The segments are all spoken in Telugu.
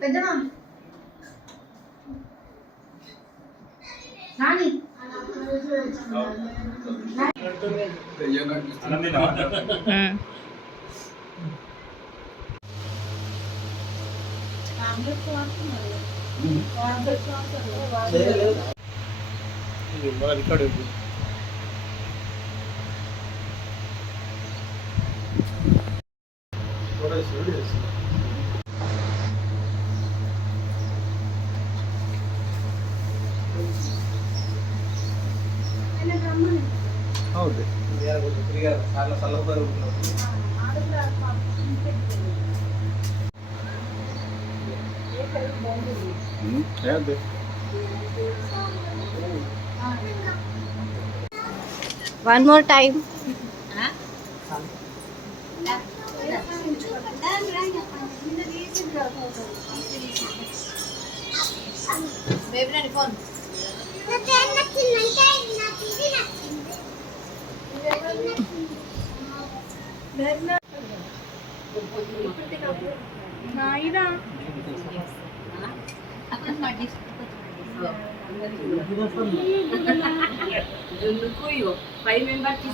పెద్దమా నాని ಹೌದು one more time baby nani phone five members కి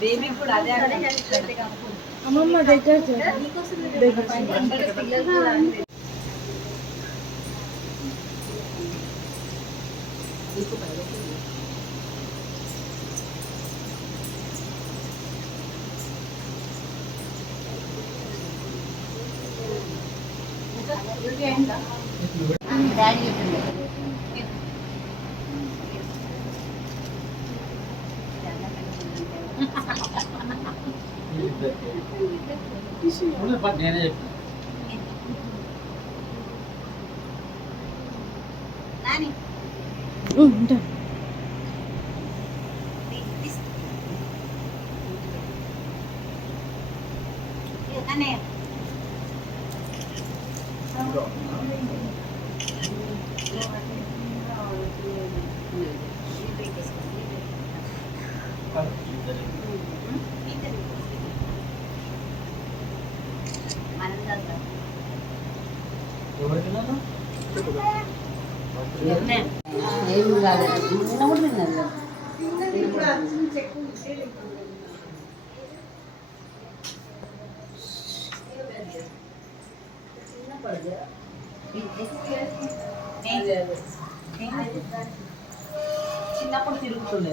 బేబీ కూడా అదే అమ్మమ్మ దగ్గర డాడీ నేనే నాని ఏం కాదు చిన్నప్పుడు తిరుగుతుండే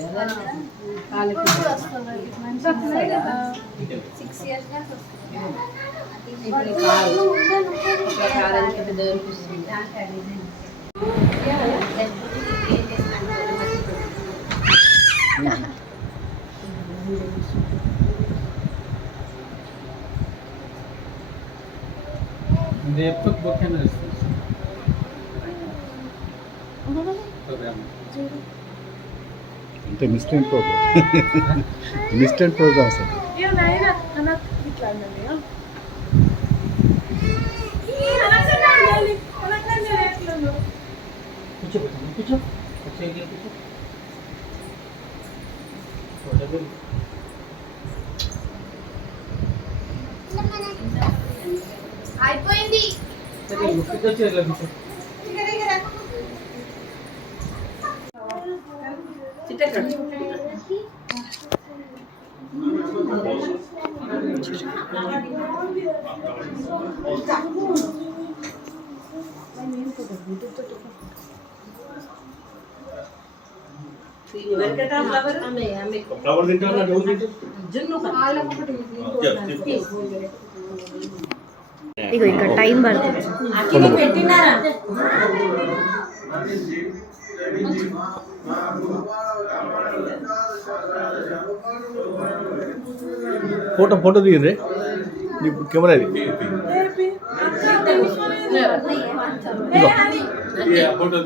Depois porque não అంటే mistake programme mistake programme sir కూర్చో అయిపోయింది ఫ్లవర్ తింటావా ఇగో ఇక్కడ టైం పడుతుంది పెట్టినారా ఫోటో దిగిరే నీ కెమెరా ఇది ఫోటో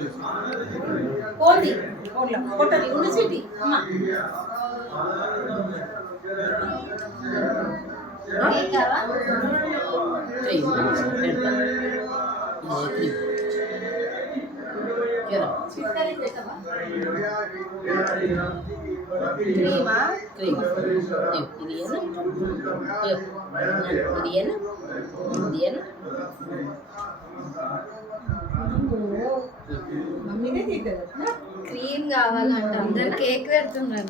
క్రీమ్ కావాలంట అందరు కేక్ పెడుతున్నారు.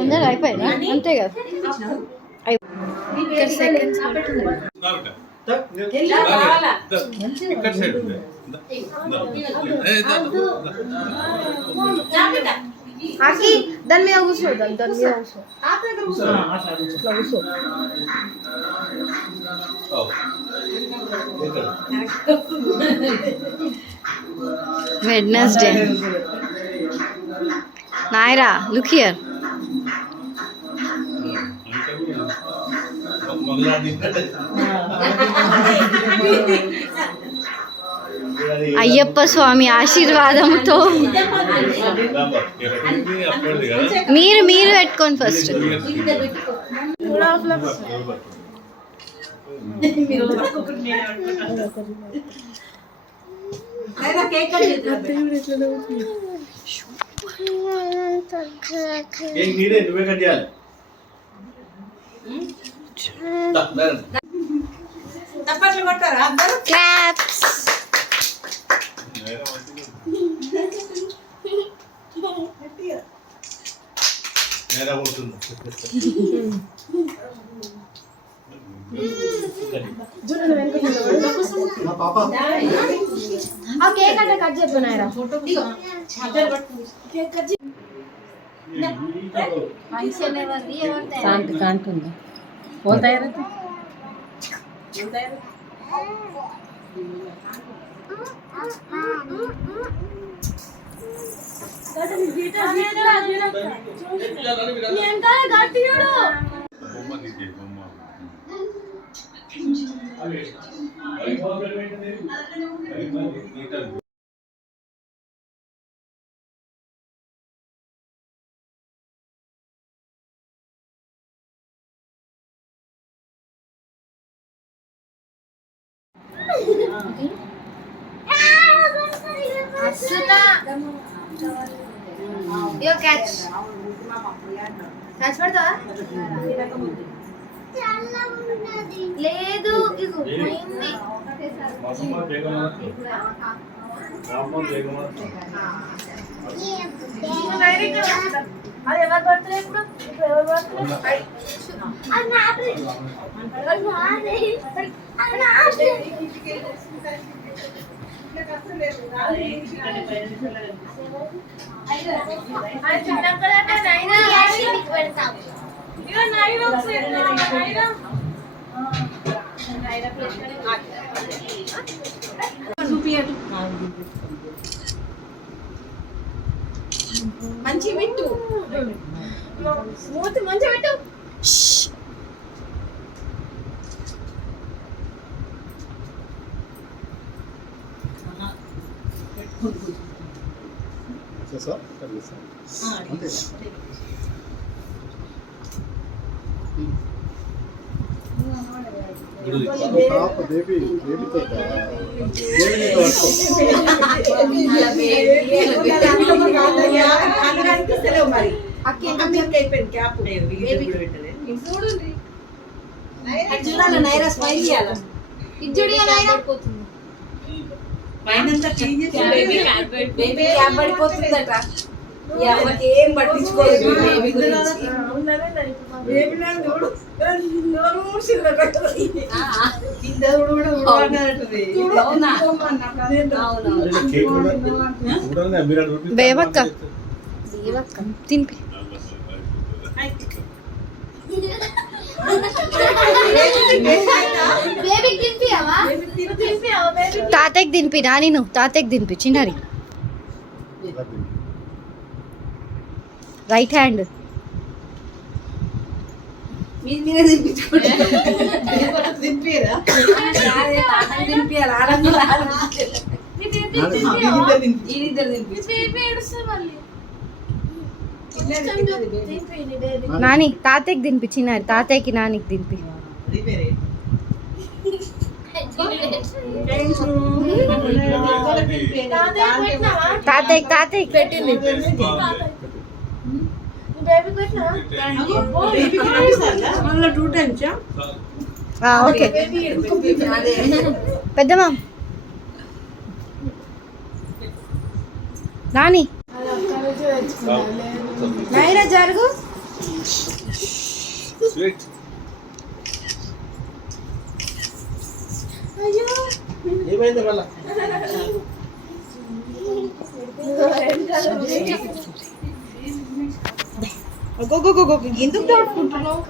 అందరు అయిపోయిందా? అంతే కదా. ఇక్కడ సెకండ్స్ ఇక్కడ సైడ్ ఉంది ఆకి దాని మీద కూర్చో, దాని మీద కూర్చో, ఇట్లా కూర్చో. వెడ్నెస్డే. నాయరా లుక్ హియర్. అయ్యప్ప స్వామి ఆశీర్వాదంతో మీరు పెట్టుకోండి ఫస్ట్. నువ్వే కట్ చేయాలి. క్లాప్స్. నేరా కొడుతుంది. కేక్ అంటే కట్ చెప్పినారా? కాంటుందా పోతాయా? క్యాచ్ పడతావా? లేదు ఇగో పోయింది. అది ఎవరు పడుతుంది? ఇప్పుడు ఎవరు పడుతుంది? మంచి పెట్టు, మూతి మంచి పెట్టు. అంతే పాప దేవి దేవితో పడిపోతుందట. ఏం పట్టించుకోలేదు బేబీ గురించి. బేబక్క తినిపి. తాత తాతయ్యకి దింపి నాని నువ్వు తాతయ్యకి దింపి చిన్నారి రైట్ హ్యాండ్ నాని తాతయ్యకి దింపి చిన్నారి తాతయ్యకి నానికి దింపి తాతయ్యకి పెట్టింది ఓకే పెద్దమ్మా నాని నైరా జరుగు స్వీట్ ఏమైంది మళ్ళా ఎందుకు దాటుకుంటున్నావు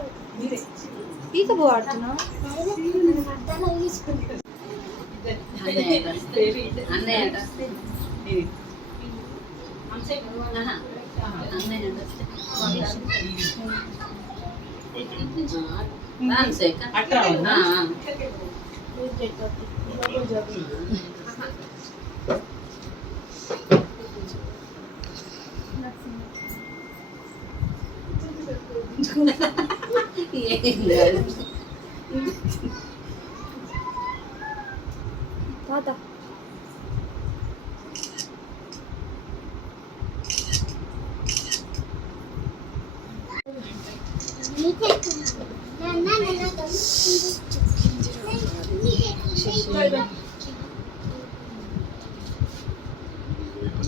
పీకబో ఆడుతున్నావు తాత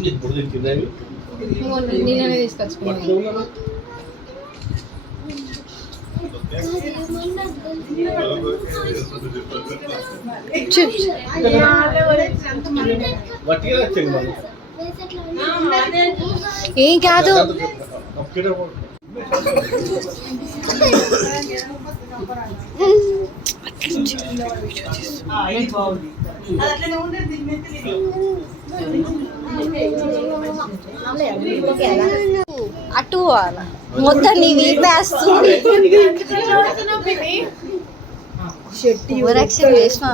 ఇప్పుడు తింటున్నాయి నేనే తీసుకొచ్చుకున్నాను వట్టిగా వచ్చింది మళ్ళీ ఏం కాదు అటు మొత్తం నీ వీపు వేస్తుంది ఓవరాక్షన్ చేసిన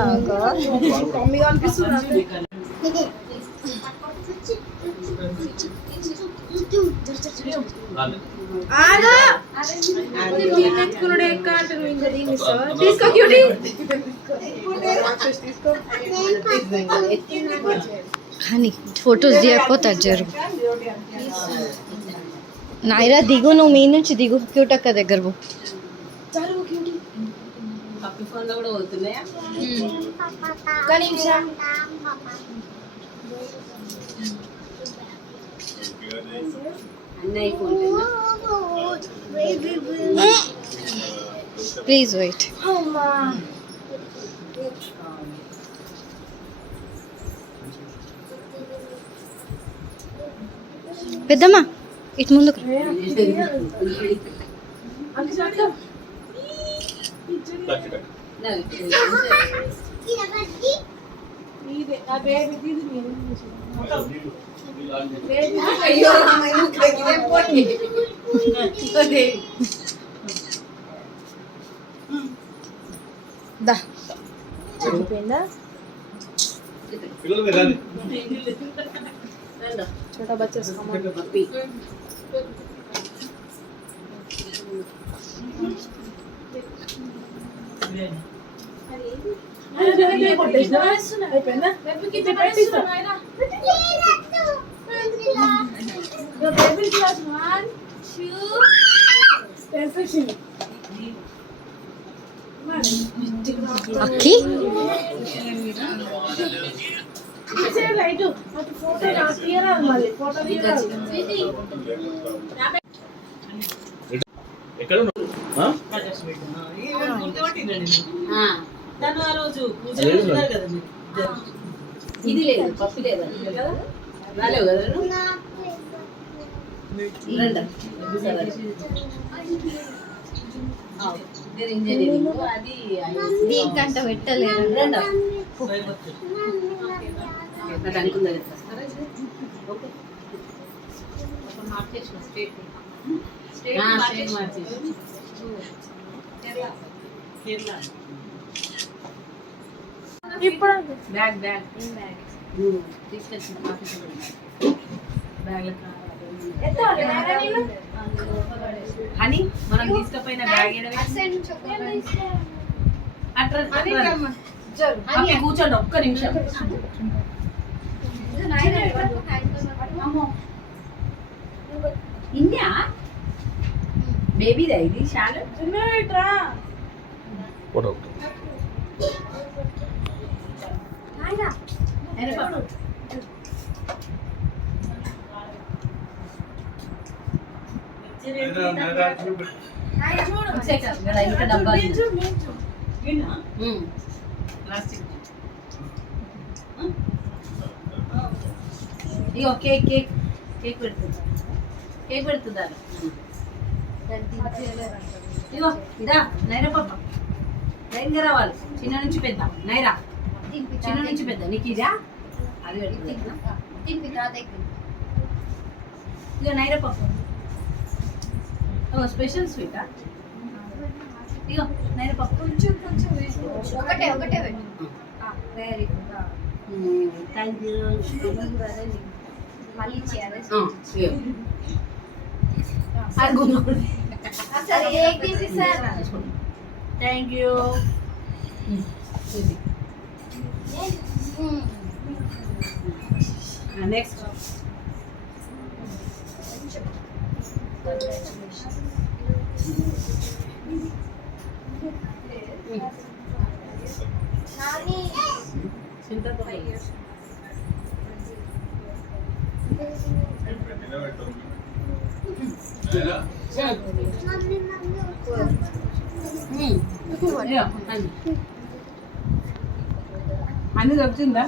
కానీ ఫొటోస్ తీయకపోతారు జరుగు నాయరా దిగు నువ్వు మీ నుంచి దిగు క్యూట్ అక్క దగ్గర పో ప్లీజ్ వెయిట్ పెద్దమ్మా ఇటు ముందుకు దా చనిపోయిందా పిల్లలు మీరు రండి छोटा बच्चा అక్కి ఎక్కడ ఇది లేదు పప్పు లేదు రాలేవు కదా ఇంజనీరింగ్ అది దీనికంట పెట్టలేదు అనుకుందా ఇప్పుడు బ్యాగ్ బ్యాగ్ తీసుకొచ్చిన బ్యాగ్ అని మనం తీసుకుపోయిన బ్యాగ్ అట్లా కూర్చోండి ఒక్క నిమిషం ఇన్యా బేబీదా ఇది షాలు ఫోటో ఇంకా డబ్బాలు ప్లాస్టిక్ ఇగో కేక్ కేక్ కేక్ పెడుతుందా కేక్ పెడుతుందా ఇగో ఇదా నైరా పాప లైన్గా రావాలి చిన్న నుంచి పెద్ద నైరా చిన్న నుంచి పెద్ద నీకు ఇదా అది పెడుతుందా ఇగో నైరా పాప స్పెషల్ స్వీటా ఇగో నైరా పాప కొంచెం కొంచెం ఒకటే వెరీ గుడ్ థ్యాంక్ యూ మళ్ళీ చేయాలి థ్యాంక్ యూ నెక్స్ట్ అన్ని దొరుకుతుందా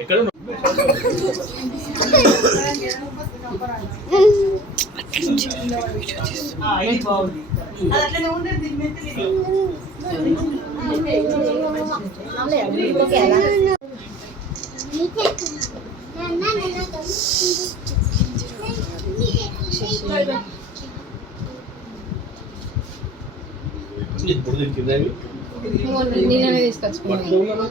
ఎక్కడ ఇప్పుడు కింద నేనే తీసుకొచ్చుకున్నాను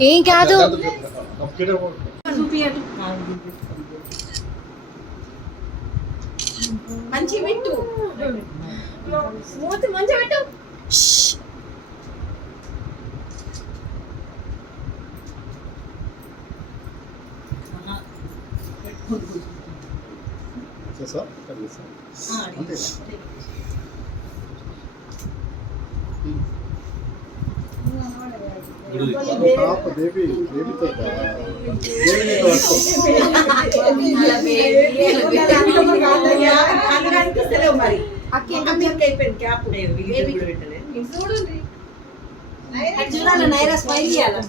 ఏం కాదు మంచి పెట్టు మూతి మంచిగా పెట్టు అంతే పాప బేబీ బేబీతో నైరా స్మైల్ చేయాలి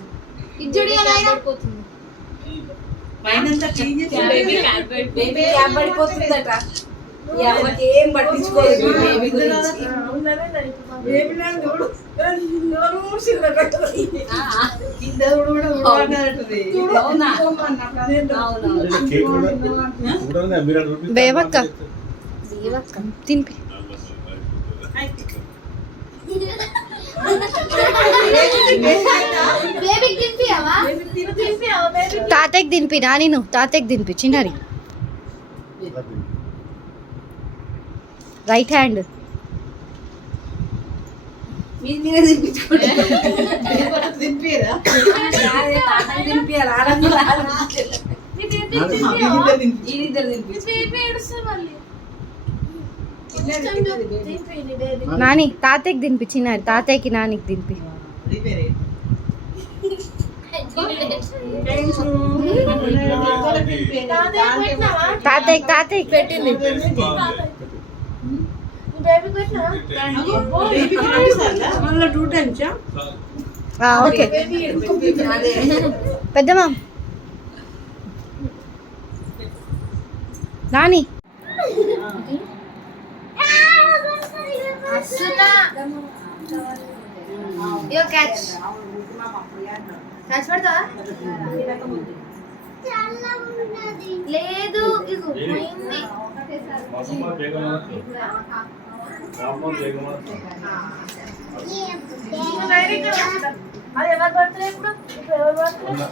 బేబీ క్యాప్ పడిపోతుందట ఎవరికి ఏం పట్టించుకోలేదు బేబీ గురించి. అవునా? అవునవును. కేక్ కూడా చూడండి, మీరు అక్కడ రూపీస్ బేబక్క. తినిపి. తాతయ్యకి తినిపి నాని, నువ్వు తాతయ్యకి తినిపి చిన్నారి. Right hand. మీరే తినిపించుకోండి. అదే తాతకి తినిపియాలి, ఆనందం ఆనందించాలి. వీళ్ళిద్దరు తినిపించాలి. నాని తాతయ్యకి తినిపి చిన్నారి. తాతయ్యకి నానికి తినిపి. తాతయ్యకి పెట్టింది. ఓకే పెద్దమా. నాని క్యాచ్ పెడతావా? లేదు ఇగో పోయింది. అది ఎవరు పడుతుంది ఇప్పుడు? ఎవరు పడుతుంది?